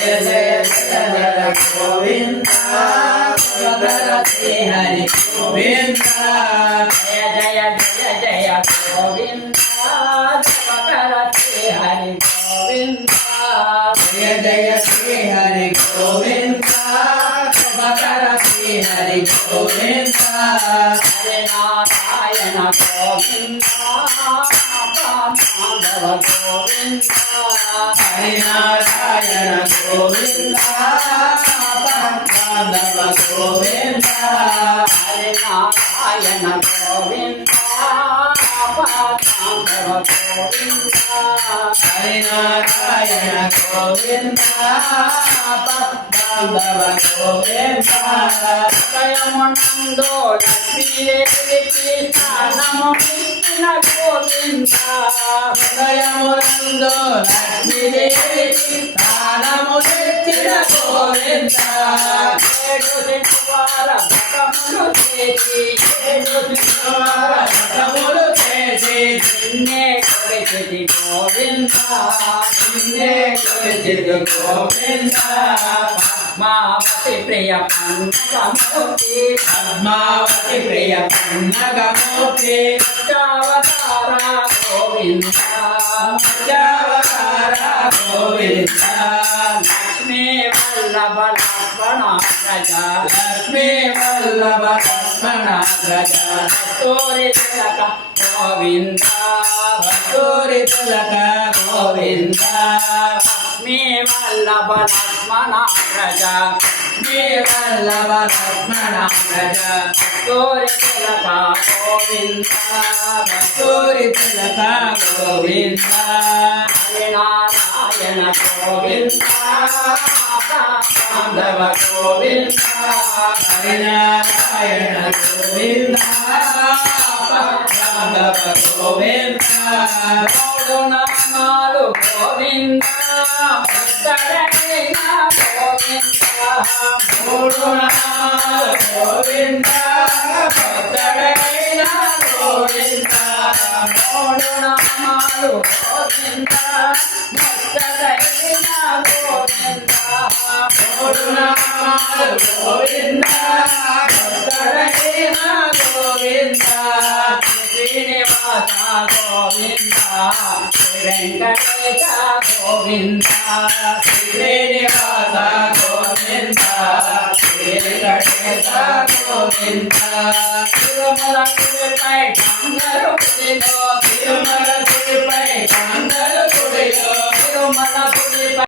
जय जय जय गोविंद श्री हरि गोविंद जय जय जय जय गोविंद श्री हरि गोविंद जय जय श्री हरि गोविंद श्री हरि गोविंद हरे नारायण गोविंद माधव गोविंद हरे नारायण गोविंद माधव गोविंद हरे नारायण गोविंद माधव गोविंद हरे नारायण गोविंद माधव गोविंद हृदयमुंदो लक्ष्मीदेवी स्थानमुन गोविंद हृदयमुंदो लक्ष्मीदेवी स्थानमुन गोविंद ఏడు దినవార వ్రతములు చేసి నిన్నే కొలిచితి గోవింద నిన్నే కొలిచితి గోవింద పద్మావతి ప్రియ పన్నగమూర్తి పద్మావతి ప్రియ పన్నగమూర్తి అవతార గోవింద అవతార గోవింద లక్ష్మీ వల్లభ లక్ష్మణ గజ లక్ష్మీ వల్లభ లక్ష్మణ గజ కస్తూరి తిలక గోవింద కస్తూరి తిలక గోవింద లక్ష్మీ వల్లభ లక్ష్మణ గజ లక్ష్మీ వల్లభ లక్ష్మణ గజ కస్తూరి తిలక గోవింద కస్తూరి తిలక గోవింద హరి నారాయణ గోవింద మాధవ గోవింద హరి నారాయణ గోవింద మాధవ గోవింద మూడు నామాలు గోవింద భక్తడైన గోవింద మూడు నామాలు గోవింద భక్తడైన గోవింద మూడు నామాలు గోవింద భక్తడైన గోవింద మూడు నామాలు గోవింద భక్తడైన గోవింద శ్రీనివాస గోవింద శ్రీ వెంకటేశ గోవింద శ్రీనివాస గోవింద శ్రీ వెంకటేశ గోవింద తిరుమల గుడిపై గంగరు గుడిలో తిరుమల గుడిపై గంగరు గుడిలో తిరుమల గుడిపై